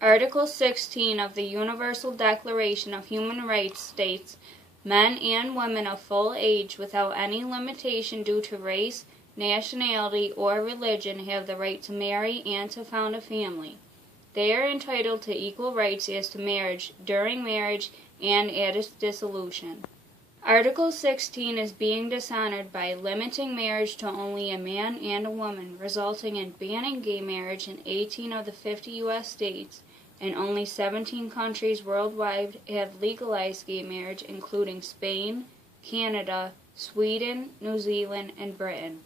Article 16 of the Universal Declaration of Human Rights states, "Men and women of full age, without any limitation due to race, nationality, or religion, have the right to marry and to found a family. They are entitled to equal rights as to marriage, during marriage, and at its dissolution." Article 16 is being dishonored by limiting marriage to only a man and a woman, resulting in banning gay marriage in 18 of the 50 U.S. states, and only 17 countries worldwide have legalized gay marriage, including Spain, Canada, Sweden, New Zealand, and Britain.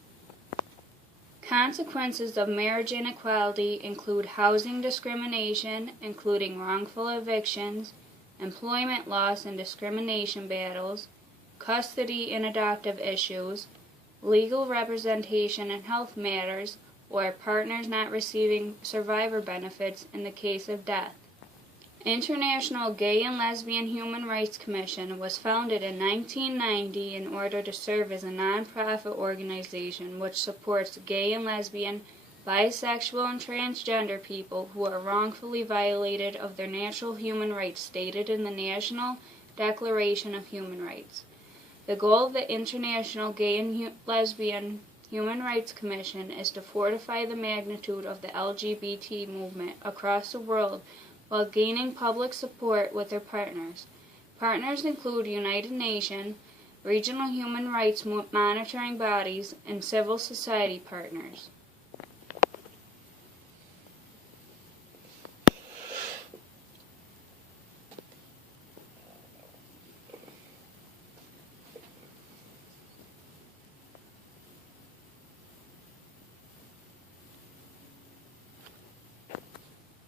Consequences of marriage inequality include housing discrimination, including wrongful evictions, employment loss and discrimination battles, custody and adoptive issues, legal representation in health matters, or partners not receiving survivor benefits in the case of death. International Gay and Lesbian Human Rights Commission was founded in 1990 in order to serve as a nonprofit organization which supports gay and lesbian, bisexual, and transgender people who are wrongfully violated of their natural human rights stated in the National Declaration of Human Rights. The goal of the International Gay and Lesbian Human Rights Commission is to fortify the magnitude of the LGBT movement across the world while gaining public support with their partners. Partners include United Nations, regional human rights monitoring bodies, and civil society partners.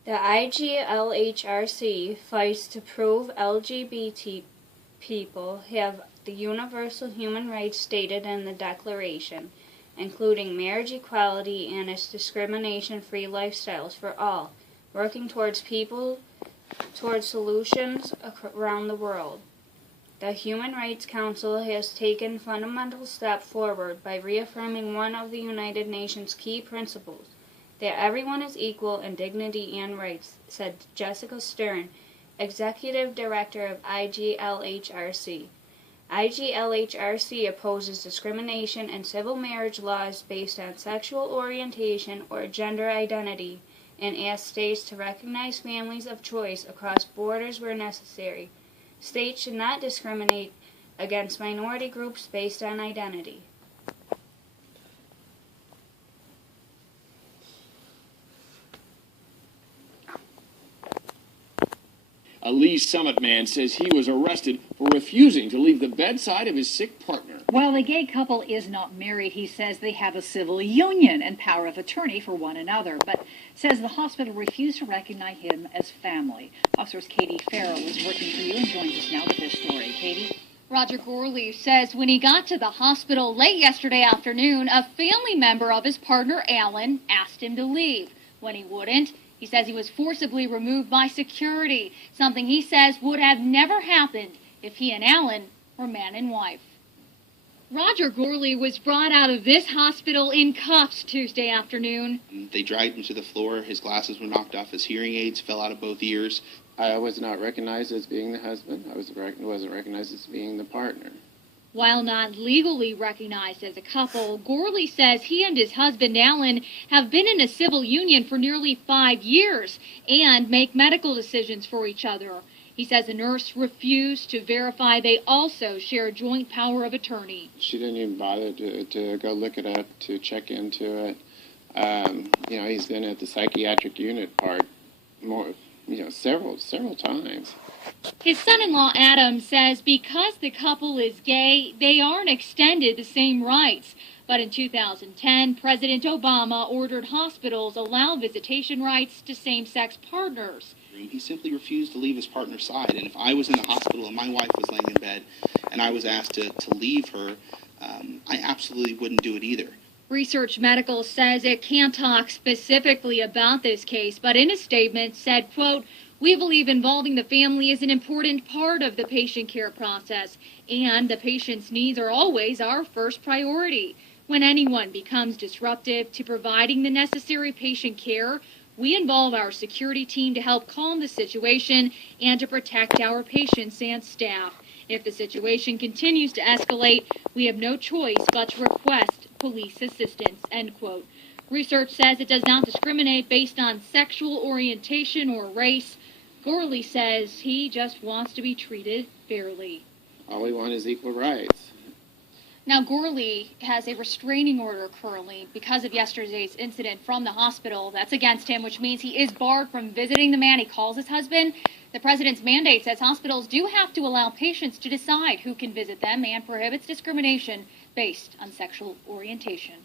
The IGLHRC fights to prove LGBT people have the universal human rights stated in the Declaration, including marriage equality and its discrimination-free lifestyles for all, working towards solutions around the world. The Human Rights Council has taken fundamental step forward by reaffirming one of the United Nations' key principles, that everyone is equal in dignity and rights, said Jessica Stern, Executive Director of IGLHRC. IGLHRC opposes discrimination in civil marriage laws based on sexual orientation or gender identity and asks states to recognize families of choice across borders where necessary. States should not discriminate against minority groups based on identity. A Lee Summit man says he was arrested for refusing to leave the bedside of his sick partner. While the gay couple is not married, he says they have a civil union and power of attorney for one another, but says the hospital refused to recognize him as family. Officers Katie Farrell is working for you and joins us now with this story. Katie? Roger Gorley says when he got to the hospital late yesterday afternoon, a family member of his partner, Alan, asked him to leave. When he wouldn't, he says he was forcibly removed by security, something he says would have never happened if he and Alan were man and wife. Roger Gorley was brought out of this hospital in cuffs Tuesday afternoon. They dragged him to the floor. His glasses were knocked off. His hearing aids fell out of both ears. I was not recognized as being the husband. I wasn't recognized as being the partner. While not legally recognized as a couple, Gorley says he and his husband, Alan, have been in a civil union for nearly 5 years and make medical decisions for each other. He says a nurse refused to verify they also share joint power of attorney. She didn't even bother to go look it up, to check into it. He's been at the psychiatric unit part several times. His son-in-law, Adam, says because the couple is gay, they aren't extended the same rights. But in 2010, President Obama ordered hospitals allow visitation rights to same-sex partners. He simply refused to leave his partner's side, and if I was in the hospital and my wife was laying in bed and I was asked to leave her, I absolutely wouldn't do it either. Research Medical says it can't talk specifically about this case, but in a statement said, quote, "We believe involving the family is an important part of the patient care process, and the patient's needs are always our first priority. When anyone becomes disruptive to providing the necessary patient care, We involve our security team to help calm the situation and to protect our patients and staff. If the situation continues to escalate, we have no choice but to request police assistance, end quote. Research says it does not discriminate based on sexual orientation or race. Gorley says he just wants to be treated fairly. All we want is equal rights. Now, Gorley has a restraining order currently because of yesterday's incident from the hospital. That's against him, which means he is barred from visiting the man he calls his husband. The president's mandate says hospitals do have to allow patients to decide who can visit them and prohibits discrimination based on sexual orientation.